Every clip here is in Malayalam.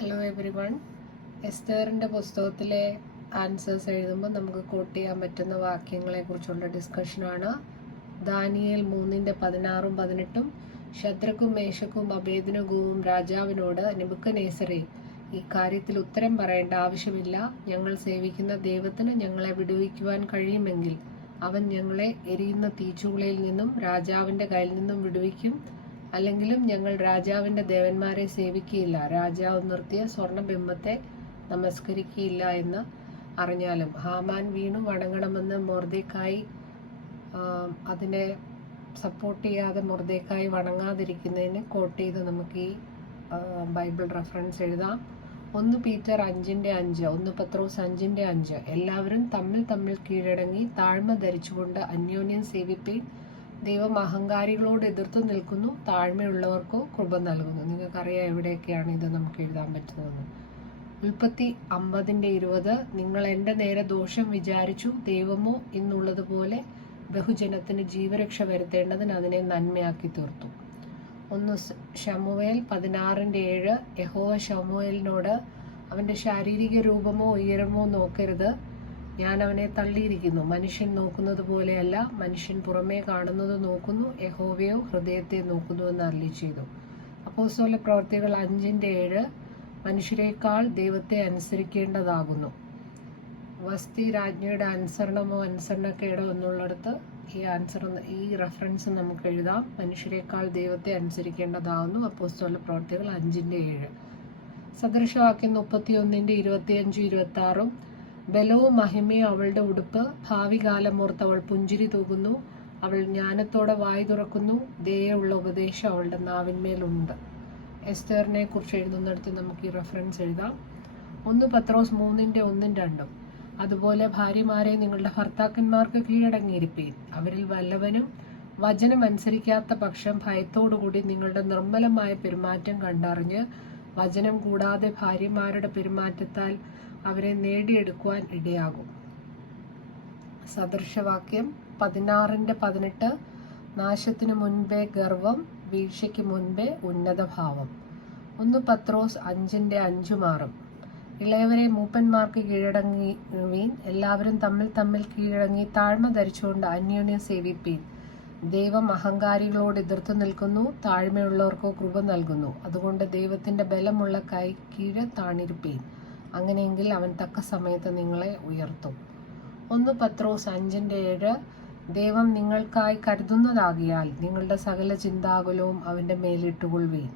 Hello every one. എസ്തേറിൻ്റെ പുസ്തകത്തിലെ ആൻസേഴ്സ് എഴുതുമ്പോൾ നമുക്ക് കോട്ട് ചെയ്യാൻ പറ്റുന്ന വാക്യങ്ങളെക്കുറിച്ചുള്ള ഡിസ്കഷനാണ്. ദാനിയേൽ 3:16-18 ശദ്രക്കും മേശക്കും അബേദ്നെഗോവും രാജാവിനോട്, നെബൂഖദ്നേസരേ, ഈ കാര്യത്തിൽ ഉത്തരം പറയേണ്ട ആവശ്യമില്ല. ഞങ്ങൾ സേവിക്കുന്ന ദൈവത്തിന് ഞങ്ങളെ വിടുവിക്കുവാൻ കഴിയുമെങ്കിൽ അവൻ ഞങ്ങളെ എരിയുന്ന തീച്ചൂളയിൽ നിന്നും രാജാവിൻ്റെ കയ്യിൽ നിന്നും വിടുവിക്കും. അല്ലെങ്കിലും ഞങ്ങൾ രാജാവിൻ്റെ ദേവന്മാരെ സേവിക്കുകയില്ല, രാജാവ് നിർത്തിയ സ്വർണ്ണബിംബത്തെ നമസ്കരിക്കുകയില്ല എന്ന് അറിഞ്ഞാലും. ഹാമാൻ വീണു വണങ്ങണമെന്ന് മൊർദെഖായി അതിനെ സപ്പോർട്ട് ചെയ്യാതെ മൊർദെഖായി വണങ്ങാതിരിക്കുന്നതിന് കോട്ട് ചെയ്ത് നമുക്ക് ഈ ബൈബിൾ റെഫറൻസ് എഴുതാം. 1 പീറ്റർ 5:5, 1 പത്രോസ് 5:5 എല്ലാവരും തമ്മിൽ തമ്മിൽ കീഴടങ്ങി താഴ്മ ധരിച്ചുകൊണ്ട് അന്യോന്യം സേവിപ്പീൻ. ദൈവം അഹങ്കാരികളോട് എതിർത്ത് നിൽക്കുന്നു, താഴ്മയുള്ളവർക്കോ കൃപ നൽകുന്നു. നിങ്ങൾക്കറിയാം എവിടെയൊക്കെയാണ് ഇത് നമുക്ക് എഴുതാൻ പറ്റുന്നത്. ഉൽപ്പത്തി 50:20 നിങ്ങൾ എൻ്റെ നേരെ ദോഷം വിചാരിച്ചു, ദൈവമോ ഇന്നുള്ളതുപോലെ ബഹുജനത്തിന് ജീവരക്ഷ വരുത്തേണ്ടതിന് അതിനെ നന്മയാക്കി തീർത്തു. 1 ശമൂവേൽ 16:7 യഹോവ ശമൂവേലിനോട്, അവൻ്റെ ശാരീരിക രൂപമോ ഉയരമോ നോക്കരുത്, ഞാൻ അവനെ തള്ളിയിരിക്കുന്നു. മനുഷ്യൻ നോക്കുന്നത് പോലെയല്ല, മനുഷ്യൻ പുറമേ കാണുന്നത് നോക്കുന്നു, യഹോവയോ ഹൃദയത്തെ നോക്കുന്നു എന്ന് അരുളി ചെയ്തു. അപ്പോസ്തല പ്രവൃത്തികൾ 5:7 മനുഷ്യരെക്കാൾ ദൈവത്തെ അനുസരിക്കേണ്ടതാകുന്നു. വസ്തി രാജ്ഞിയുടെ അനുസരണമോ അനുസരണക്കേടോ എന്നുള്ളിടത്ത് ഈ റെഫറൻസ് നമുക്ക് എഴുതാം. മനുഷ്യരെക്കാൾ ദൈവത്തെ അനുസരിക്കേണ്ടതാകുന്നു. അപ്പോസ്തല പ്രവൃത്തികൾ 5:7. സദൃശവാക്യം 31:25-26 ബലവും മഹിമയും അവളുടെ ഉടുപ്പ്, ഭാവി കാലമോർത്ത് അവൾ പുഞ്ചിരി തൂകുന്നു, അവൾ ജ്ഞാനത്തോടെ വായി തുറക്കുന്നു, ദയയുള്ള ഉപദേശം അവളുടെ നാവിന്മേലുണ്ട്. എസ്തേറിനെ കുറിച്ച് എഴുതുന്നിടത്ത് നമുക്ക് ഈ റെഫറൻസ് എഴുതാം. 1 പത്രോസ് 3:1-2 അതുപോലെ ഭാര്യമാരെ നിങ്ങളുടെ ഭർത്താക്കന്മാർക്ക് കീഴടങ്ങിയിരിപ്പീൻ. അവരിൽ വല്ലവനും വചനം അനുസരിക്കാത്ത പക്ഷം ഭയത്തോടുകൂടി നിങ്ങളുടെ നിർമ്മലമായ പെരുമാറ്റം കണ്ടറിഞ്ഞ് വചനം കൂടാതെ ഭാര്യമാരുടെ പെരുമാറ്റത്താൽ അവരെ നേടിയെടുക്കുവാൻ ഇടയാകും. സദൃശവാക്യം 16:18 നാശത്തിനു മുൻപേ ഗർവം, വീഴ്ചയ്ക്ക് മുൻപേ ഉന്നതഭാവം. 1 പത്രോസ് 5:5 ഇളയവരെ മൂപ്പന്മാർക്ക് കീഴടങ്ങുവീൻ. എല്ലാവരും തമ്മിൽ തമ്മിൽ കീഴടങ്ങി താഴ്മ ധരിച്ചുകൊണ്ട് അന്യോന്യം സേവിപ്പീൻ. ദൈവം അഹങ്കാരികളോട് എതിർത്ത് നിൽക്കുന്നു, താഴ്മയുള്ളവർക്കോ കൃപ നൽകുന്നു. അതുകൊണ്ട് ദൈവത്തിന്റെ ബലമുള്ള കൈ കീഴ് താണിരിപ്പീൻ. അങ്ങനെയെങ്കിൽ അവൻ തക്ക സമയത്ത് നിങ്ങളെ ഉയർത്തും. 1 പത്രോസ് 5:7 ദൈവം നിങ്ങൾക്കായി കരുതുന്നതാകിയാൽ നിങ്ങളുടെ സകല ചിന്താകുലവും അവന്റെ മേലിട്ടുകൊള്ളുവീൻ.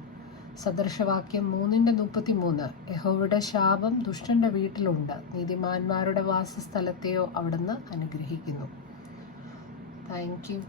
സദൃശവാക്യം 3:33 യഹോവയുടെ ശാപം ദുഷ്ടന്റെ വീട്ടിലുണ്ട്, നീതിമാന്മാരുടെ വാസസ്ഥലത്തെയോ അവിടുന്ന് അനുഗ്രഹിക്കുന്നു. Thank you.